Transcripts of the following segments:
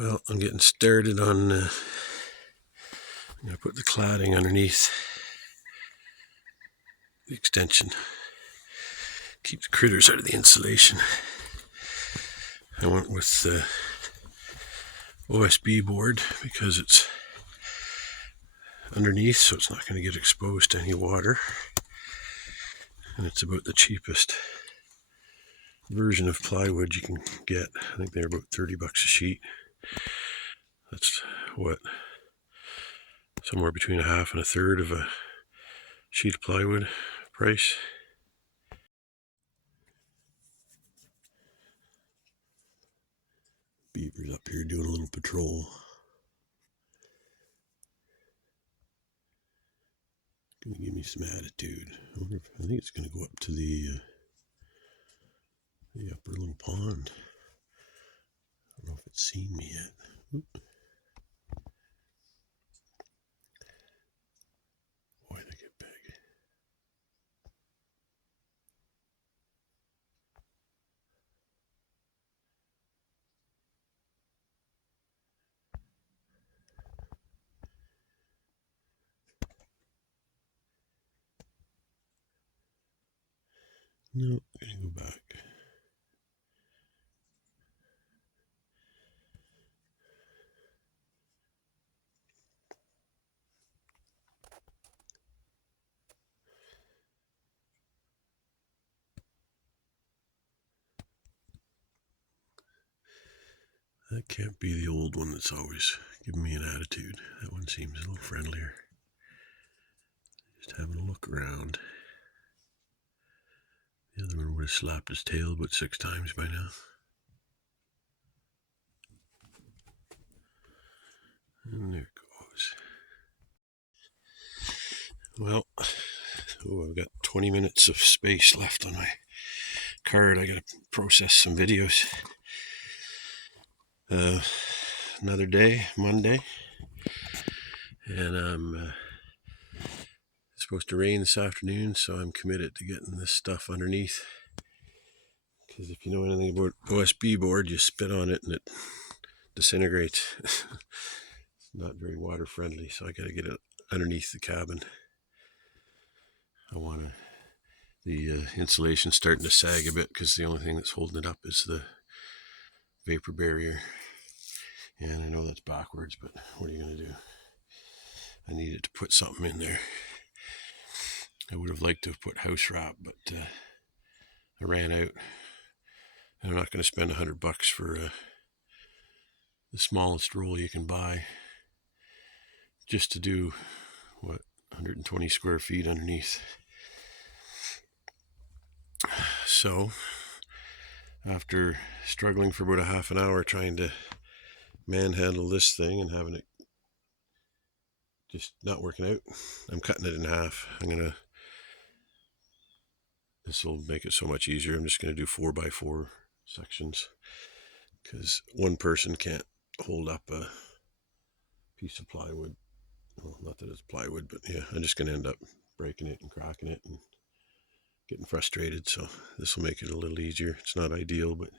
Well, I'm getting started on, I'm going to put the cladding underneath the extension. Keep the critters out of the insulation. I went with the OSB board because it's underneath, so it's not going to get exposed to any water. And it's about the cheapest version of plywood you can get. I think they're about $30 a sheet. That's what, somewhere between a half and a third of a sheet of plywood price. Beaver's up here doing a little patrol. Gonna give me some attitude. I think it's gonna go up to the upper little pond. I don't know if it's seen me yet. Oop. Boy, they get big. No, I'm gonna go back. That can't be the old one that's always giving me an attitude. That one seems a little friendlier. Just having a look around. The other one would have slapped his tail about 6 times by now. And there it goes. Well, I've got 20 minutes of space left on my card. I gotta process some videos. Another day, Monday, and I'm it's supposed to rain this afternoon, so I'm committed to getting this stuff underneath. Because if you know anything about OSB board, you spit on it and it disintegrates. It's not very water friendly, so I gotta get it underneath the cabin. I want to. The insulation's starting to sag a bit because the only thing that's holding it up is the vapor barrier. And I know that's backwards, but what are you going to do? I needed to put something in there. I would have liked to have put house wrap, but I ran out. I'm not going to spend $100 for the smallest roll you can buy just to do, 120 square feet underneath. So, after struggling for about a half an hour trying to manhandle this thing and having it just not working out, I'm cutting it in half. This will make it so much easier. I'm just going to do 4x4 sections because one person can't hold up a piece of plywood. Well, not that it's plywood, but yeah, I'm just going to end up breaking it and cracking it and getting frustrated. So this will make it a little easier. It's not ideal, but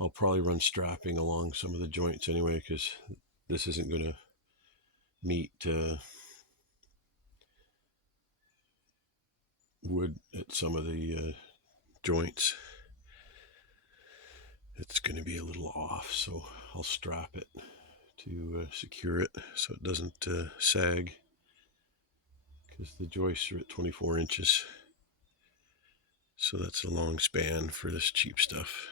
I'll probably run strapping along some of the joints anyway, because this isn't going to meet wood at some of the joints. It's going to be a little off, so I'll strap it to secure it so it doesn't sag, because the joists are at 24 inches. So that's a long span for this cheap stuff.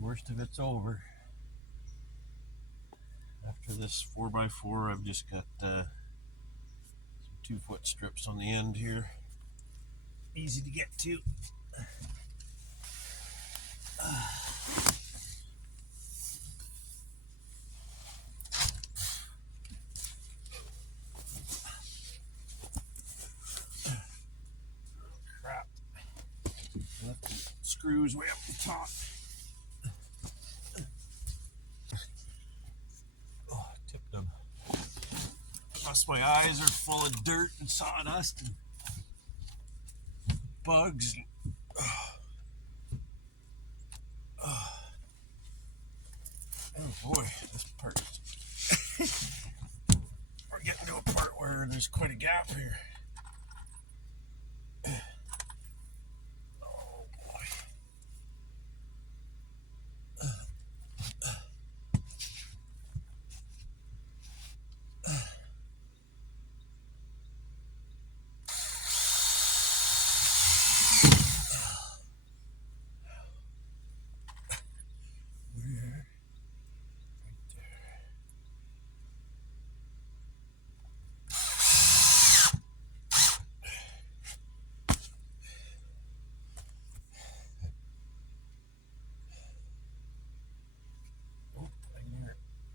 Worst of it's over. After this 4x4, I've just got some 2-foot strips on the end here. Easy to get to. Crap. Left the screws way up the top. Plus my eyes are full of dirt and sawdust and bugs. Oh boy, this part. We're getting to a part where there's quite a gap here. Oh boy.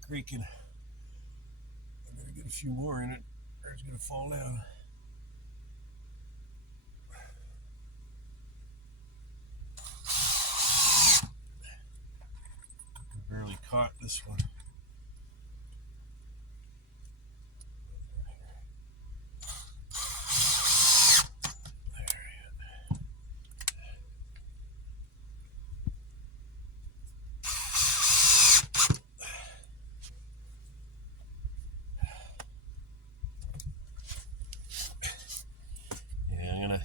Creaking. I'm gonna get a few more in it, or it's gonna fall down. I barely caught this one. Yeah,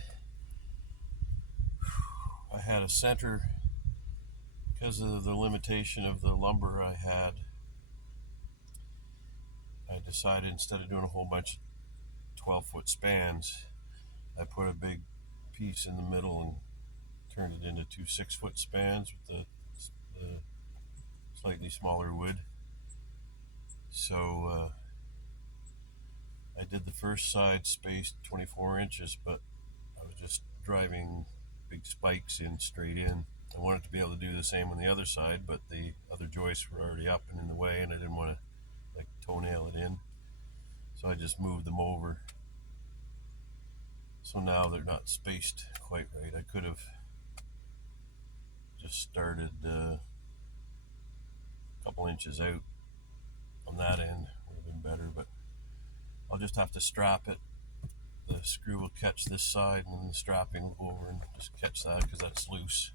I had a center because of the limitation of the lumber I had. I decided instead of doing a whole bunch of 12-foot spans, I put a big piece in the middle and turned it into two 6-foot spans with the slightly smaller wood. So I did the first side spaced 24 inches, but I was just driving big spikes in straight in. I wanted to be able to do the same on the other side, but the other joists were already up and in the way, and I didn't want to like toenail it in. So I just moved them over. So now they're not spaced quite right. I could have just started a couple inches out on that end. Would have been better, but I'll just have to strap it. The screw will catch this side, and then the strapping will go over and just catch that because that's loose.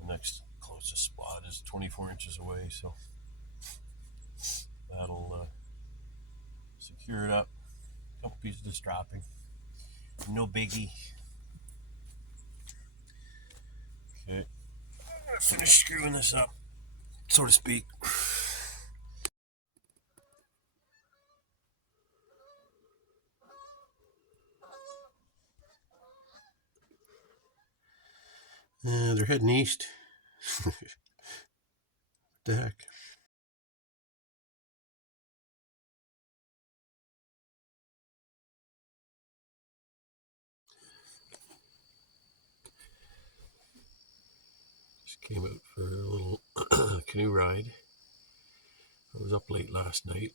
The next closest spot is 24 inches away, so that'll secure it up. A couple pieces of strapping. No biggie. Okay, I'm gonna finish screwing this up, so to speak. They're heading east. What the heck? Just came out for a little canoe ride. I was up late last night,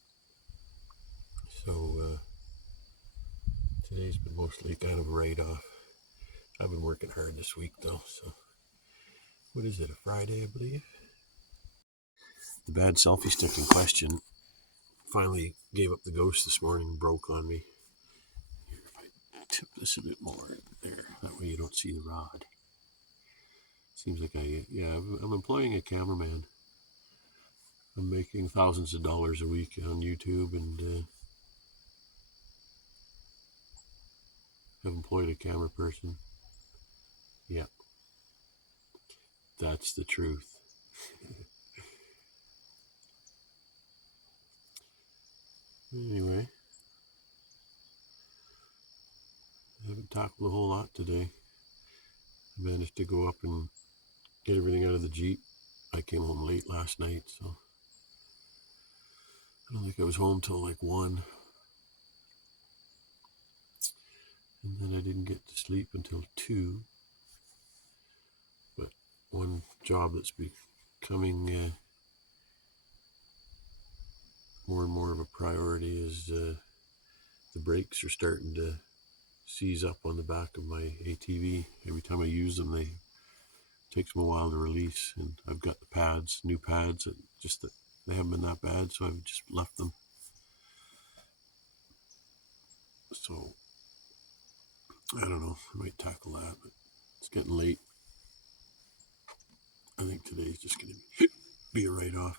so today's been mostly kind of a write-off. I've been working hard this week though, so what is it, a Friday, I believe? The bad selfie stick in question finally gave up the ghost this morning and broke on me. Here, if I tip this a bit more, there, that way you don't see the rod. Seems like I'm employing a cameraman. I'm making thousands of dollars a week on YouTube, and have employed a camera person. Yeah, that's the truth. Anyway, I haven't tackled a whole lot today. I managed to go up and get everything out of the Jeep. I came home late last night, so I don't think I was home till like 1. And then I didn't get to sleep until 2. But one job that's becoming more and more of a priority is the brakes are starting to seize up on the back of my ATV. Every time I use them, it takes them a while to release, and I've got the pads, new pads, that they haven't been that bad, so I've just left them. So I don't know. I might tackle that, but it's getting late. I think today's just going to be a write-off.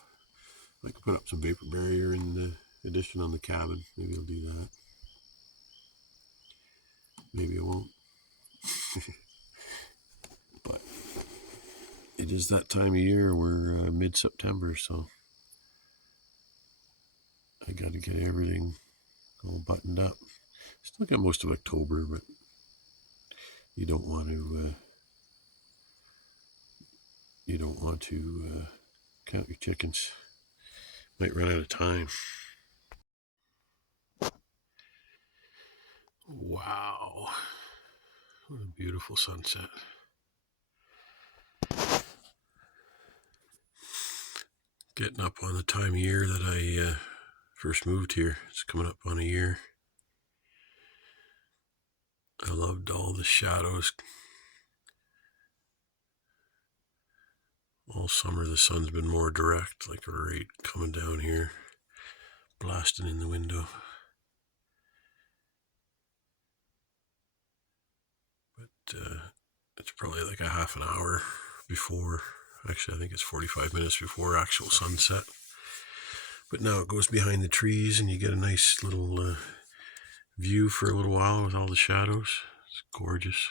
I could put up some vapor barrier in the addition on the cabin. Maybe I'll do that. Maybe I won't. But it is that time of year. We're mid-September, so I got to get everything all buttoned up. Still got most of October, but you don't want to count your chickens. Might run out of time. Wow, what a beautiful sunset. Getting up on the time of year that I first moved here. It's coming up on a year. I loved all the shadows. All summer the sun's been more direct, like right coming down here, blasting in the window. But it's probably like a half an hour before, actually I think it's 45 minutes before actual sunset. But now it goes behind the trees and you get a nice little view for a little while with all the shadows. It's gorgeous.